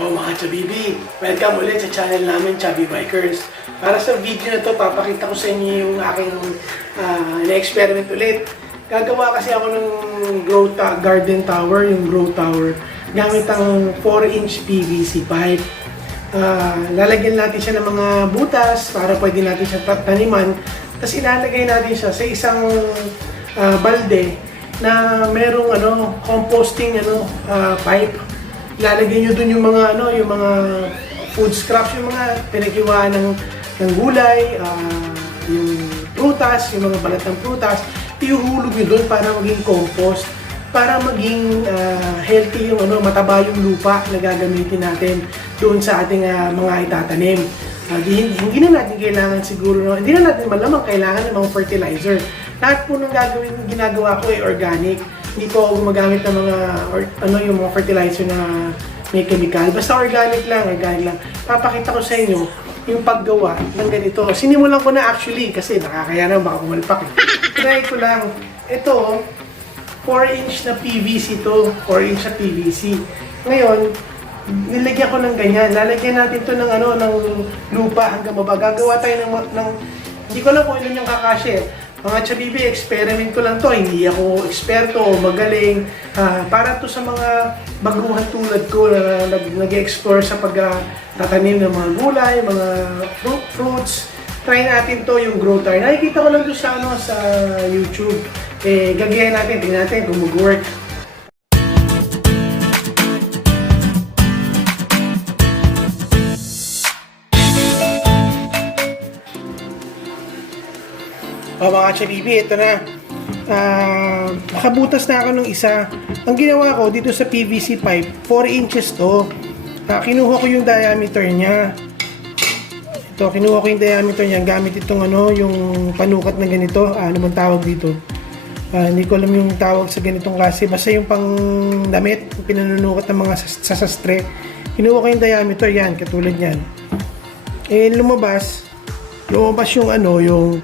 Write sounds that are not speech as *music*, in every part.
O mga Chabibi, welcome ulit sa channel namin, Chubby Bikers. Para sa video na to, papakita ko sa inyo yung aking ah, na-experiment ulit. Gagawa kasi ako ng grow ta- garden tower, yung grow tower, gamit ang 4-inch PVC pipe. Ah, lalagyan natin siya ng mga butas para pwede natin siya ta- taniman. Tapos ilalagay natin siya sa isang ah, balde na merong ano composting ano ah, pipe. Ilalagay nyo dun yung mga ano yung mga food scraps, yung mga pinaghiwaan ng ng gulay, ah, yung prutas, yung mga balat ng prutas, ihuhulog nyo dun para maging compost para maging ah, healthy yung ano, mataba yung lupa na gagamitin natin doon sa ating ah, mga itatanim. Ah, di, hindi na natin kailangan siguro, no, hindi na natin malamang kailangan ng mga fertilizer. Lahat po ng gagawin, ginagawa ko ay organic. Hindi po ako gumagamit ng mga, or, ano yung mga fertilizer na may chemical. Basta organic lang, organic lang. Papakita ko sa inyo yung paggawa ng ganito. Sinimulan ko na actually kasi nakakaya na baka pumalpak eh. Try ko lang. Ito, 4 inch na PVC to. 4 inch na PVC. Ngayon, nilagyan ko ng ganyan. Lalagyan natin to ng ano, ng lupa hanggang baba. Gagawa tayo ng, ng hindi ko alam kung ilan yung kakasya. Mga chabibi, experiment ko lang to. Hindi ako eksperto o magaling. Ah, para to sa mga baguhan tulad ko na nag- nag-explore sa pagtatanim ng mga gulay, mga fruit, fruits. Try natin to yung grow tire. Nakikita ko lang to sa, ano, sa YouTube. Eh, gagayahin natin, tingnan natin kung mag-work. O mga chabibi, ito na. Ah, nakabutas na ako ng isa. Ang ginawa ko dito sa PVC pipe, 4 inches to. Ah, kinuha ko yung diameter niya. Ito, kinuha ko yung diameter niya gamit itong ano, yung panukat na ganito. Ah, ano man tawag dito? Ah, hindi ko alam yung tawag sa ganitong klase. Basta yung pang damit, yung pinanunukat ng mga sas- sasastre. Kinuha ko yung diameter yan, katulad yan. Eh, lumabas. Lumabas yung ano, yung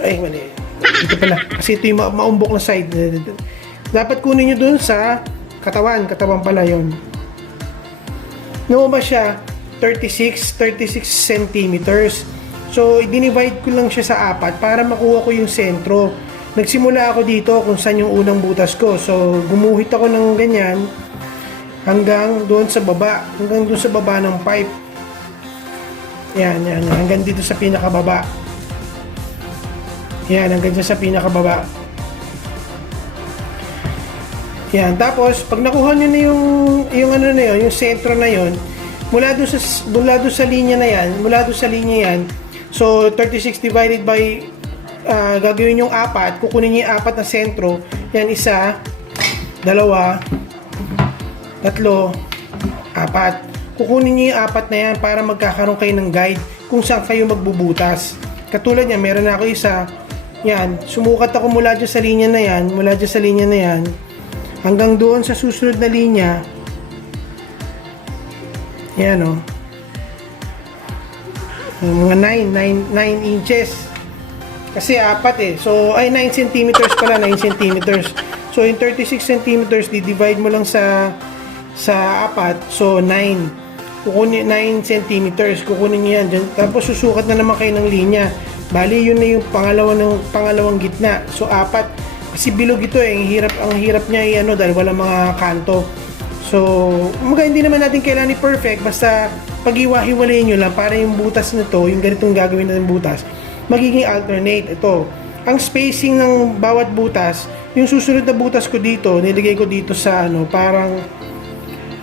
ay, mali. Ito pala. Kasi ito yung ma- maumbok na side. Dapat kunin nyo dun sa katawan. Katawan pala yon. Lumabas siya 36, 36 centimeters. So, i-divide ko lang siya sa apat para makuha ko yung sentro. Nagsimula ako dito kung saan yung unang butas ko. So, gumuhit ako ng ganyan hanggang doon sa baba. Hanggang doon sa baba ng pipe. Yan, yan, yan. Hanggang dito sa pinakababa. Yan, hanggang dyan sa pinakababa. Yan, tapos pag nakuha nyo na yung yung ano na yun, yung sentro na yun, mula doon sa mula doon sa linya na yan, mula doon sa linya yan. So 36 divided by ah, gagawin yung apat, kukunin niyo yung apat na sentro. Yan isa, dalawa, tatlo, apat. Kukunin niyo yung apat na yan para magkakaroon kayo ng guide kung saan kayo magbubutas. Katulad niya, meron na ako isa. Yan, sumukat ako mula dyan sa linya na yan, mula dyan sa linya na yan, hanggang doon sa susunod na linya. Yan o. Mga 9, 9, 9 inches. Kasi apat eh. So, ay 9 centimeters pala, 9 centimeters. So, yung 36 centimeters, di-divide mo lang sa sa apat. So, 9. Kukunin 9 centimeters. Kukunin niyo yan. Dyan. Tapos, susukat na naman kayo ng linya. Bali, yun na yung pangalawa ng pangalawang gitna. So, apat. Kasi bilog ito eh. Ang hirap, ang hirap niya i ano dahil wala mga kanto. So, mga hindi naman natin kailangan i-perfect. Basta, pag-iwa-hiwalayin nyo lang para yung butas na to, yung ganitong gagawin natin butas, magiging alternate. Ito, ang spacing ng bawat butas, yung susunod na butas ko dito, nilagay ko dito sa ano, parang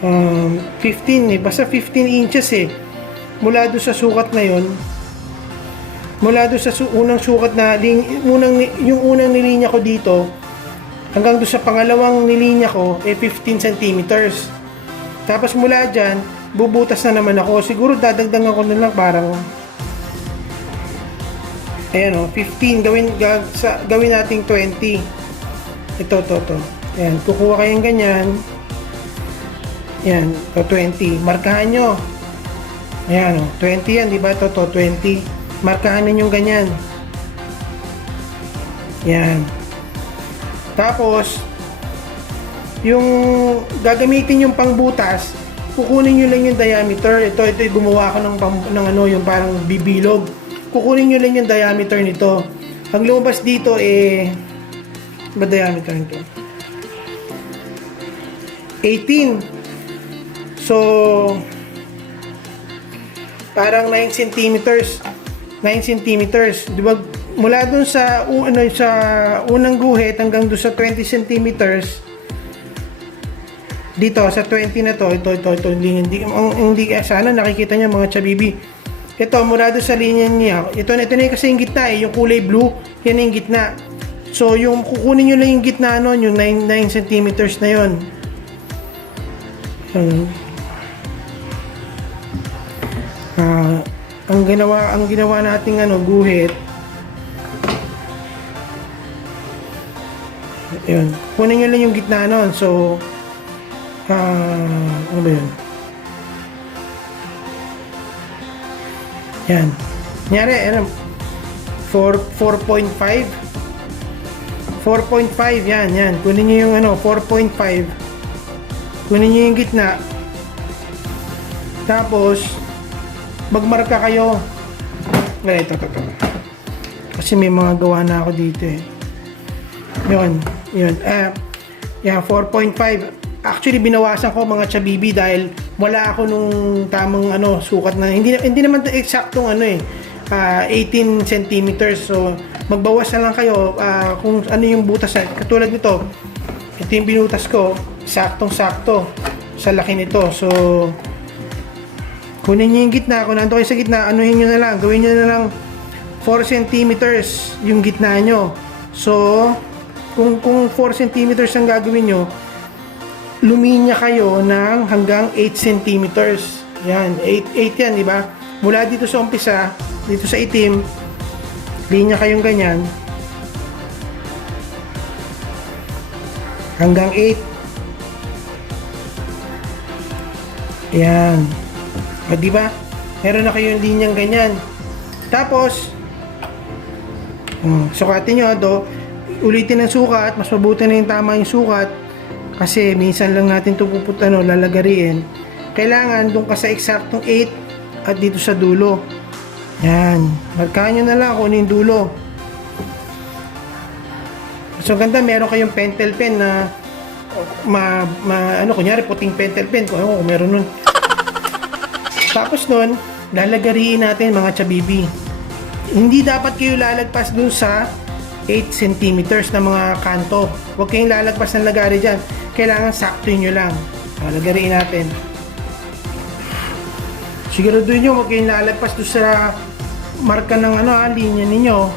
um, 15 eh. Basta 15 inches eh. Mula doon sa sukat na yon mula doon sa unang sukat na unang, yung unang nilinya ko dito hanggang doon sa pangalawang nilinya ko eh 15 centimeters. Tapos mula dyan bubutas na naman ako. Siguro dadagdagan ko na lang parang ayan o 15 gawin, ga, sa, gawin nating 20 ito to to ayan kukuha kayong ganyan. Ayan to 20 markahan nyo. Ayan o 20 yan di ba? To to 20 markahan ninyong ganyan yan tapos yung gagamitin yung pangbutas, kukunin nyo lang yung diameter. Ito, ito, gumawa ko ng, ng ano, yung parang bibilog. Kukunin nyo lang yung diameter nito. Ang lumabas dito, eh, ba diameter nito? 18. So, parang 9 centimeters. 9 centimeters. Di ba, mula dun sa, u- ano, sa unang guhit hanggang dun sa 20 centimeters, dito sa 20 na to, ito, ito, ito, hindi, hindi, hindi, eh, sana nakikita niyo mga chabibi. Ito, mula doon sa linya niya, ito, ito na yung kasi yung gitna eh, yung kulay blue, yan yung gitna. So, yung kukunin nyo lang yung gitna nun, yung 9, 9 centimeters na yon. Yan. Ah, ang ginawa, ang ginawa nating ano, guhit, yun, kunin nyo lang yung gitna nun. So, Ah, ano ba yun? Yan. Nyari, ano, 4, 4.5. 4.5, yan, yan. Kunin nyo yung ano, 4.5. Kunin nyo yung gitna. Tapos, magmarka kayo. Wala, ito, ito, ito. Kasi may mga gawa na ako dito eh. Yun, yun. Ah, yan, 4.5. Actually, binawasan ko mga chabibi dahil wala ako nung tamang ano, sukat na, hindi, hindi naman eksaktong ano eh, ah, 18 centimeters. So, magbawas na lang kayo ah, kung ano yung butas. na- Katulad nito, ito yung binutas ko, saktong-sakto sa laki nito. So, kunin nyo yung gitna. Kung nando kayo sa gitna, anuhin nyo na lang. Gawin nyo na lang 4 centimeters yung gitna nyo. So, kung, kung 4 centimeters ang gagawin nyo, luminya kayo ng hanggang 8 centimeters. Yan, 8, 8 yan, di ba? Mula dito sa umpisa, dito sa itim, linya kayong ganyan, hanggang 8. Yan. O, di ba? Meron na kayong linyang ganyan. Tapos, hmm, sukatin nyo, do, ulitin ang sukat, mas mabuti na yung tama yung sukat, kasi minsan lang natin ito pupunta, no, lalagariin. Kailangan doon ka sa eksaktong 8 at dito sa dulo. Yan. Markahan nyo na lang kung ano yung dulo. So ganda, meron kayong pentel pen na ma, ma ano, kunyari puting pentel pen, kung ano, kung meron nun. Tapos nun, lalagariin natin mga chabibi. Hindi dapat kayo lalagpas dun sa 8 centimeters na mga kanto. Huwag kayong lalagpas ng lagari dyan. Kailangan saktuin nyo lang. O, lagariin natin. Siguraduhin nyo, huwag kayong lalagpas doon sa marka ng ano, ah, linya ninyo.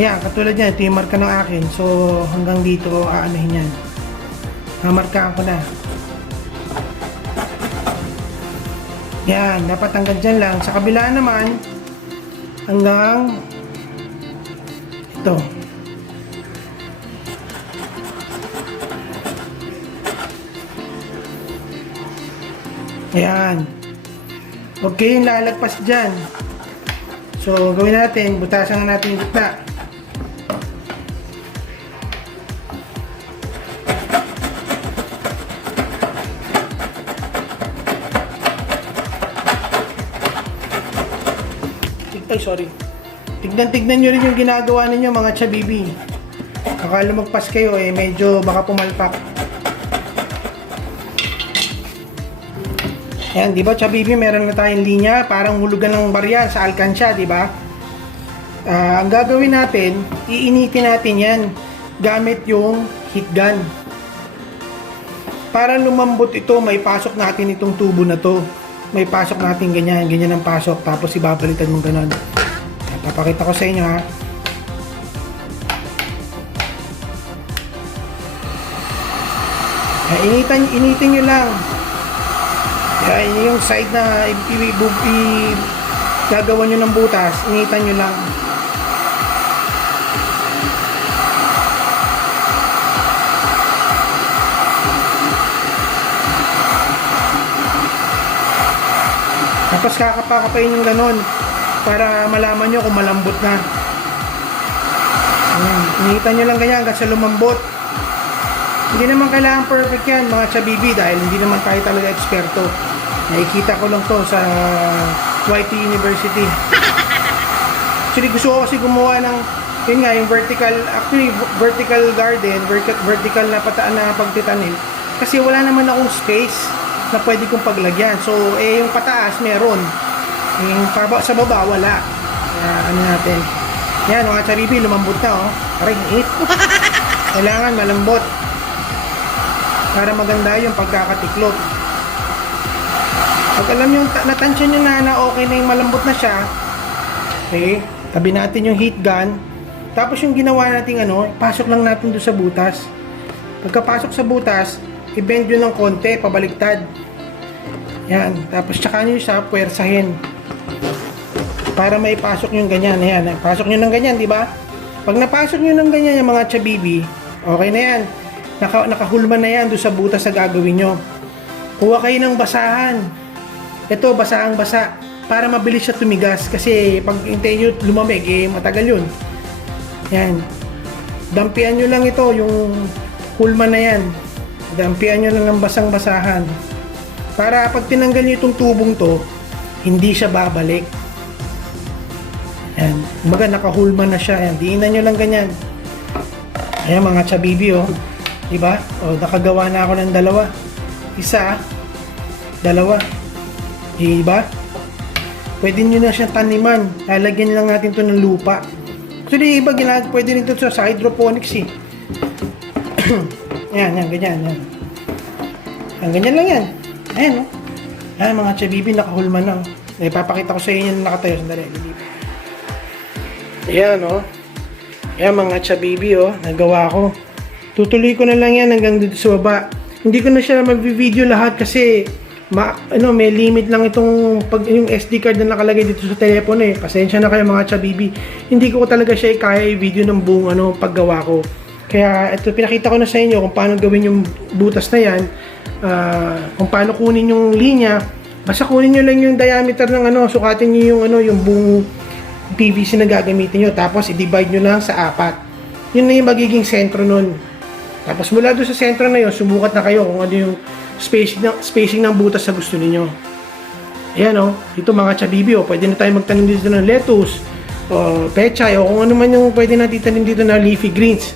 Yan, katulad yan. Ito yung marka ng akin. So, hanggang dito, aanahin yan. Namarkahan ko na. Yan, dapat hanggang dyan lang. Sa kabila naman, hanggang ito. Ayan. Huwag kayong lalagpas dyan. So, gawin natin, butasan na natin yung gitna. Ay, sorry. Tignan-tignan nyo rin yung ginagawa ninyo mga chabibi. Baka lumagpas kayo eh, medyo baka pumalpak. Ayan, di ba chabibi, meron na tayong linya, parang hulugan ng barya sa alkansya, di ba? Ah, ang gagawin natin, iinitin natin yan gamit yung heat gun. Para lumambot ito, may pasok natin itong tubo na to. May pasok natin ganyan, ganyan ang pasok, tapos ibabalitan mo ganun. Papakita ko sa inyo ha. Ah, initan, initin nyo lang. Kaya yun yung side na i, i, i, i- gagawa nyo ng butas, initan nyo lang. Tapos kakapakapain yung ganun para malaman nyo kung malambot na. Ayan. Initan nyo lang ganyan hanggang sa lumambot. Hindi naman kailangan perfect yan mga chabibi dahil hindi naman tayo talaga eksperto. Nakikita ko lang to sa YT University. Actually gusto ko kasi gumawa ng yun nga yung vertical actually vertical garden vertical na pataan na pagtitanim kasi wala naman akong space na pwede kong paglagyan. So eh yung pataas meron. Yung paba, sa baba wala. Kaya ano natin. Yan mga chabibi lumambot na oh. Aray, hit. *laughs* Kailangan malambot para maganda yung pagkakatiklop. Pag alam nyo, ta- natansya nyo na na okay na yung malambot na siya, okay, tabi natin yung heat gun, tapos yung ginawa natin ano, pasok lang natin doon sa butas. Pagkapasok sa butas, i-bend nyo ng konti, pabaliktad. Yan, tapos tsaka nyo siya puwersahin. Para may pasok nyo ganyan, ayan, pasok nyo ng ganyan, di ba? Pag napasok nyo ng ganyan yung mga chabibi, okay na yan. Naka, nakahulma na yan doon sa butas sa gagawin nyo. Kuha kayo ng basahan. Ito, basahang basa. Para mabilis siya tumigas. Kasi pag hintayin nyo lumamig, eh, matagal yun. Yan. Dampian nyo lang ito, yung hulma na yan. Dampian nyo lang ng basang basahan. Para pag tinanggal nyo itong tubong to, hindi siya babalik. Yan. Kumbaga nakahulma na siya. Yan. Diinan nyo lang ganyan. Ayan mga chabibi oh. Diba? O, nakagawa na ako ng dalawa. Isa, dalawa. Diba? Pwede nyo na siyang taniman. Lalagyan lang natin to ng lupa. Actually, iba ginag pwede nito sa hydroponics eh. *clears throat* yan, yan, ganyan, yan. Yan, ganyan lang yan. Ayan, oh. Ayan, mga chabibi, nakahulma na. oh. Eh, papakita ko sa inyo na nakatayo. Sandali, lilipat. Ayan, oh. Ayan, mga chabibi, oh. Nagawa ko. Tutuloy ko na lang yan hanggang dito sa baba. Hindi ko na siya mag-video lahat kasi ma, ano, may limit lang itong pag yung SD card na nakalagay dito sa telepono eh. Pasensya na kayo mga chabibi. Hindi ko talaga siya kaya i-video ng buong ano, paggawa ko. Kaya ito pinakita ko na sa inyo kung paano gawin yung butas na yan. ah, kung paano kunin yung linya. Basta kunin nyo lang yung diameter ng ano, sukatin nyo yung ano, yung buong PVC na gagamitin nyo. Tapos i-divide nyo lang sa apat. Yun na yung magiging sentro nun. Tapos mula doon sa sentro na yun, subukat na kayo kung ano yung spacing ng, spacing ng butas na gusto ninyo. Ayan o, oh, dito mga chabibi o, pwede na tayo magtanim dito ng lettuce, o pechay, o kung ano man yung pwede natin tanim dito na leafy greens.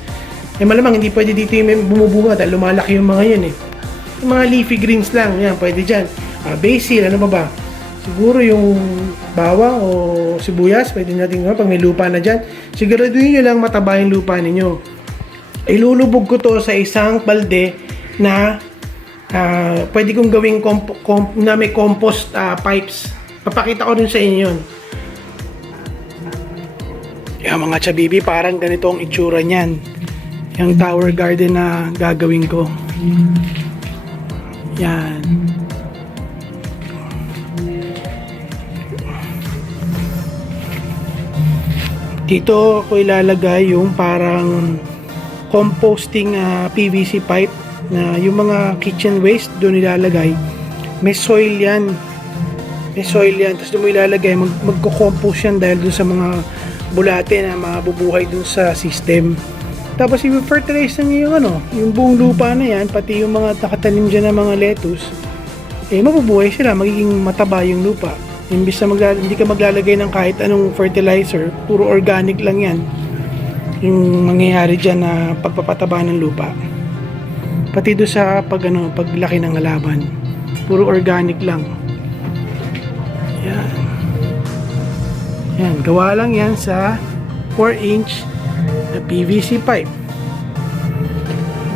Eh malamang hindi pwede dito yung may bumubunga dahil lumalaki yung mga yun eh. Yung mga leafy greens lang, yan, pwede dyan. Ah, basil, ano ba ba? Siguro yung bawang o sibuyas, pwede natin, no, pag may lupa na dyan, siguraduhin nyo lang mataba yung lupa ninyo ilulubog ko to sa isang balde na ah, pwede kong gawing comp- comp- na may compost ah, pipes. Papakita ko rin sa inyo yun. Yung mga chabibi, parang ganito ang itsura niyan. Yung tower garden na gagawin ko. Yan. Dito ako ilalagay yung parang composting ah, PVC pipe na yung mga kitchen waste doon ilalagay. May soil yan. May soil yan. Tapos doon mo ilalagay, mag magko-compost yan dahil doon sa mga bulate na mabubuhay doon sa system. Tapos i-fertilize na yung ano, yung buong lupa na yan, pati yung mga nakatanim dyan ng mga lettuce, eh mabubuhay sila, magiging mataba yung lupa. Imbis na magla- hindi ka maglalagay ng kahit anong fertilizer, puro organic lang yan yung mangyayari dyan na pagpapataba ng lupa. Pati doon sa pag, ano, paglaki ng halaman. Puro organic lang. Yan. Yan. Gawa lang yan sa 4 inch na PVC pipe.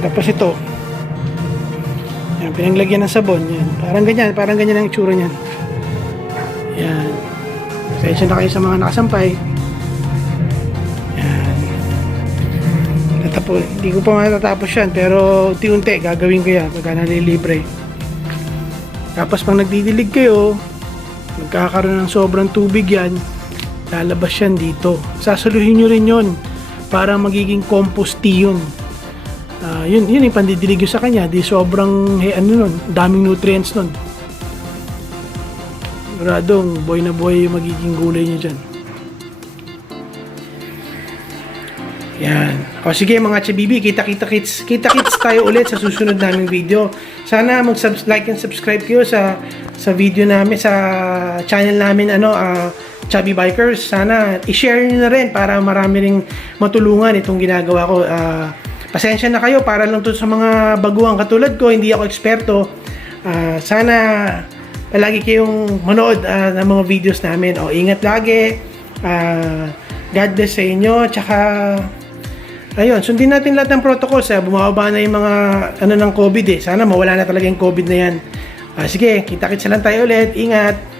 Tapos ito. Yan. Pinaglagyan ng sabon. Yan. Parang ganyan. Parang ganyan ang itsura niyan. Yan. Pasensya na kayo sa mga nakasampay. Tapos, hindi ko pa matatapos yan, pero unti-unti gagawin ko yan pagka nalilibre. Tapos pag nagdidilig kayo, magkakaroon ng sobrang tubig yan, lalabas yan dito. Sasuluhin nyo rin yon para magiging compost tea yun. Ah, yun, yun yung pandidilig yun sa kanya. Di sobrang, eh, ano nun, daming nutrients nun. Siguradong, boy na boy yung magiging gulay nyo dyan. Yan. O sige mga Chabibi, kita-kita kits, kita-kits tayo *laughs* ulit sa susunod naming video. Sana mag-like and subscribe kayo sa sa video namin sa channel namin ano ah, Chubby Bikers. Sana i-share niyo na rin para marami ring matulungan itong ginagawa ko. Ah, pasensya na kayo para lang to sa mga baguhan katulad ko, hindi ako eksperto. Ah, sana palagi kayong manood ah, ng mga videos namin. O ingat lagi. Ah, God bless sa inyo. Tsaka Ayun, sundin natin lahat ng protocols. Eh. Bumababa na yung mga ano ng COVID eh. Sana mawala na talaga yung COVID na yan. Ah, sige, kita-kits lang tayo ulit. Ingat.